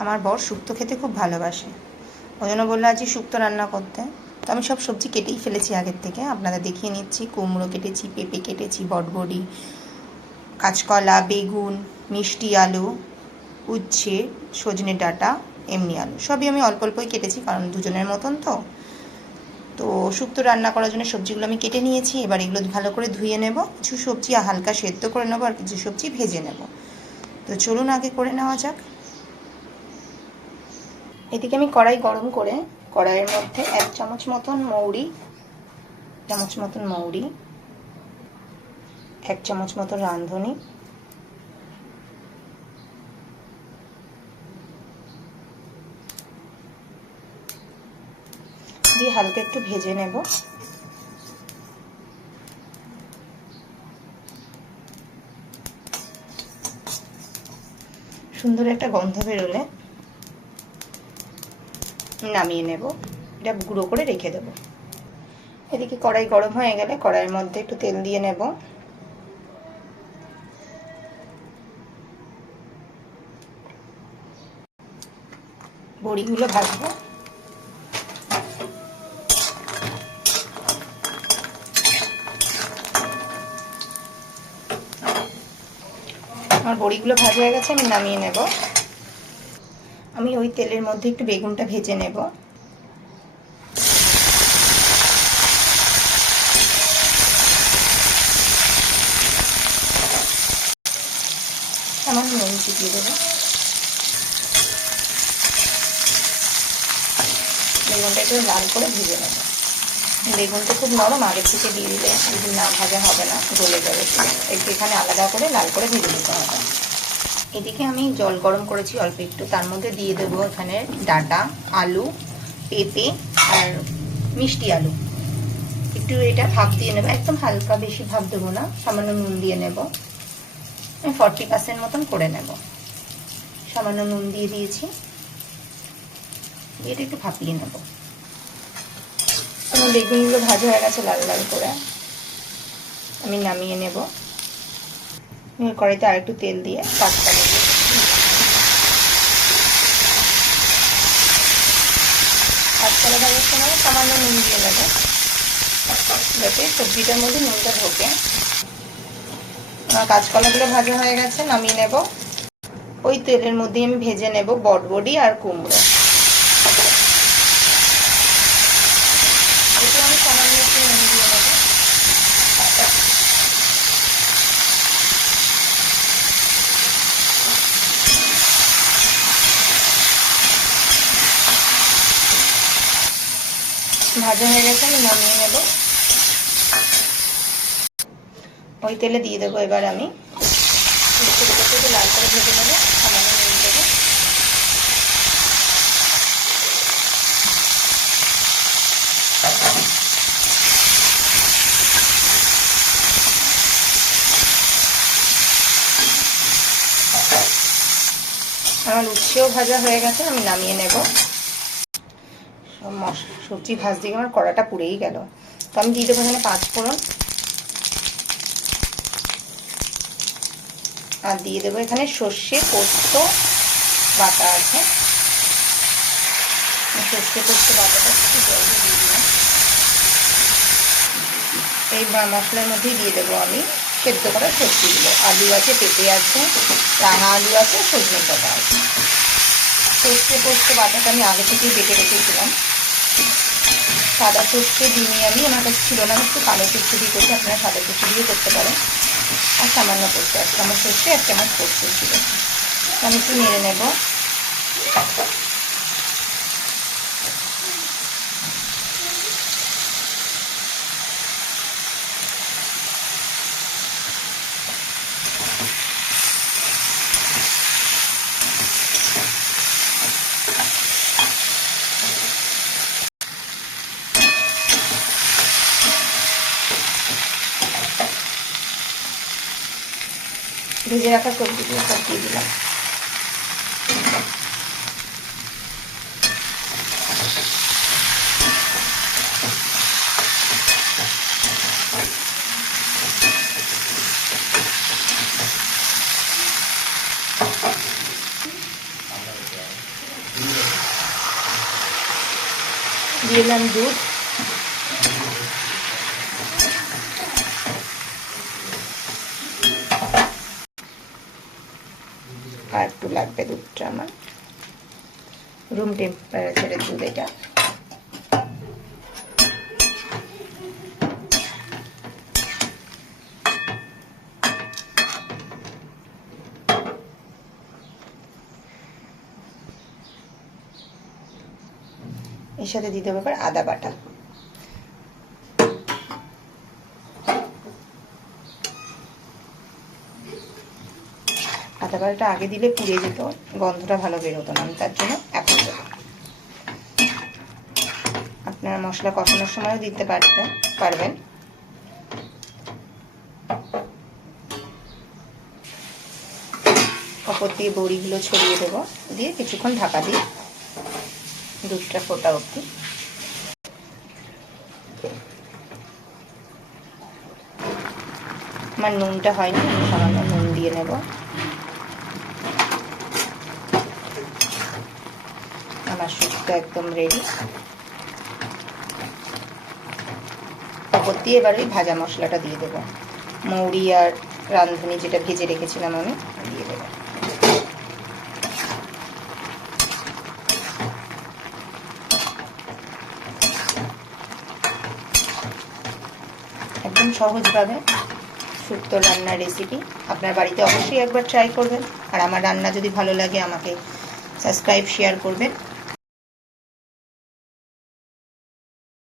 আমার বর শুক্তো খেতে খুব ভালোবাসে, ওই জন্য বললো আজই শুক্তো রান্না করতে। তো আমি সব সবজি কেটেই ফেলেছি আগের থেকে, আপনাদের দেখিয়ে নিচ্ছি। কুমড়ো কেটেছি, পেঁপে কেটেছি, বটবড়ি, কাঁচকলা, বেগুন, মিষ্টি আলু, উচ্ছে, সজনে ডাঁটা, এমনি আলু সবই আমি অল্প অল্পই কেটেছি, কারণ দুজনের মতন তো। তো শুক্তো রান্না করার জন্য সবজিগুলো আমি কেটে নিয়েছি। এবার এগুলো ভালো করে ধুয়ে নেব। কিছু সবজি হালকা সেদ্ধ করে নেবো, আর কিছু সবজি ভেজে নেব। তো চলুন আগে করে নেওয়া যাক। এদিকে আমি কড়াই গরম করে কড়াইয়ের মধ্যে 1 চামচ মতন মৌরি, 1 চামচ মতন রাঁধুনি, দিয়ে হালকা একটু ভেজে নেব। সুন্দর একটা গন্ধ বেরোলে নামিয়ে নেব। এটা গুঁড়ো করে রেখে দেব। এদিকে কড়াই গরম হয়ে গেলে কড়াইয়ের মধ্যে একটু তেল দিয়ে নেব। বড়িগুলো ভাজবো। আমার বড়িগুলো ভাজা হয়ে গেছে, আমি নামিয়ে নেব। আমি ওই তেলের মধ্যে একটু বেগুনটা ভেজে নেব। সামান্য নুন চিপিয়ে দেবো। বেগুনটা একটু লাল করে ভেজে নেব। বেগুনটা খুব নরম, আগের থেকে দিয়ে দিলে যদি না ভাজা হবে না, গলে যাবে। একটু এখানে আলাদা করে লাল করে ভেজে নিতে হবে। এদিকে আমি জল গরম করেছি অল্প একটু, তার মধ্যে দিয়ে দেবো এখানে ডাঁটা, আলু, পেঁপে আর মিষ্টি আলু। একটু এটা ভাপ দিয়ে নেবো, একদম হালকা, বেশি ভাপ দেবো না, সামান্য নুন দিয়ে নেব। আমি 40% মতন করে নেব। সামান্য নুন দিয়ে দিয়েছি, এটা একটু ভাপিয়ে নেব। আমার বেগুনগুলো ভাজা হয়ে গেছে লাল লাল করে, আমি নামিয়ে নেব। কড়াইতে আরেকটু তেল দিয়ে কাঁচকলা দিয়ে কাঁচকলা ভাজার সময় সামান্য নুন দিয়ে নেব, যাতে সবজিটার মধ্যে নুনটা ঢোকে। আমার কাঁচকলাগুলো ভাজা হয়ে গেছে, নামিয়ে নেব। ওই তেলের মধ্যে আমি ভেজে নেব বটবড়ি আর কুমড়ো। এটা আমি সামান্য একটু নুন দিয়ে নেব। ভাজা হয়ে গেছে, আমি নামিয়ে নেব। ওই তেলে দিয়ে দেবো এবার আমি লাল করে ভেজে নেবো, সামান্য নুন দেবো। আমার উচ্ছেও ভাজা হয়ে গেছে, আমি নামিয়ে নেব। সবজি ভাজতে গিয়ে আমার কড়াটা পুড়েই গেল। তো আমি দিয়ে দেবো এখানে 5 ফোড়ন, আর দিয়ে দেবো এখানে সর্ষে পোস্ত বাটা আছে। সর্ষে পোস্ত বাটাটা একটু জল দিয়ে দিলাম। এই মশলার মধ্যেই দিয়ে দেবো আমি সেদ্ধ করা সবজিগুলো। আলু আছে, পেঁপে আছে, রাঙা আলু আছে, সজনে ডাঁটা আছে। সর্ষে পোস্ত বাটাটা আমি আগে থেকেই বেটে রেখেছিলাম। সাদা সর্ষে দিইনি আমি, আমার কাছে ছিল না, একটু কালো সর্ষে দিয়ে করতে, আপনারা সাদা সর্ষে দিয়ে করতে পারেন। আর সামান্য পোস্ত, 1 চামচ সর্ষে, 1 চামচ পোস্ত ছিল। আমি একটু নেড়ে নেব। ভেজে রাখা সবজিগুলো সব দিয়ে দিলাম। দিয়ে দিলাম দুধ, আর একটু লাগবে দুধটা, আমার রুম টেম্পারেচারের দুধ এটা। এর সাথে দিতে হবে আদা বাটা। আদা বাটাটা আগে দিলে পুড়ে যেত, গন্ধটা ভালো বেরোতো না, আমি তার জন্য এখন দেবো। আপনারা মশলা কষানোর সময়ও দিতে পারবেন। ওপর দিয়ে বড়িগুলো ছড়িয়ে দেবো, দিয়ে কিছুক্ষণ ঢাকা দিয়ে দুধটা ফোটা অবধি। আমার নুনটা হয়নি, আমি সামান্য নুন দিয়ে নেব। আমার শুক্তো একদম রেডি। ওপর দিয়ে এবার ওই ভাজা মশলাটা দিয়ে দেবো, মৌরি আর রাঁধুনি যেটা ভেজে রেখেছিলাম আমি দিয়ে দেবো। একদম সহজভাবে শুক্তো রান্নার রেসিপি, আপনার বাড়িতে অবশ্যই একবার ট্রাই করবেন। আর আমার রান্না যদি ভালো লাগে আমাকে সাবস্ক্রাইব শেয়ার করবেন।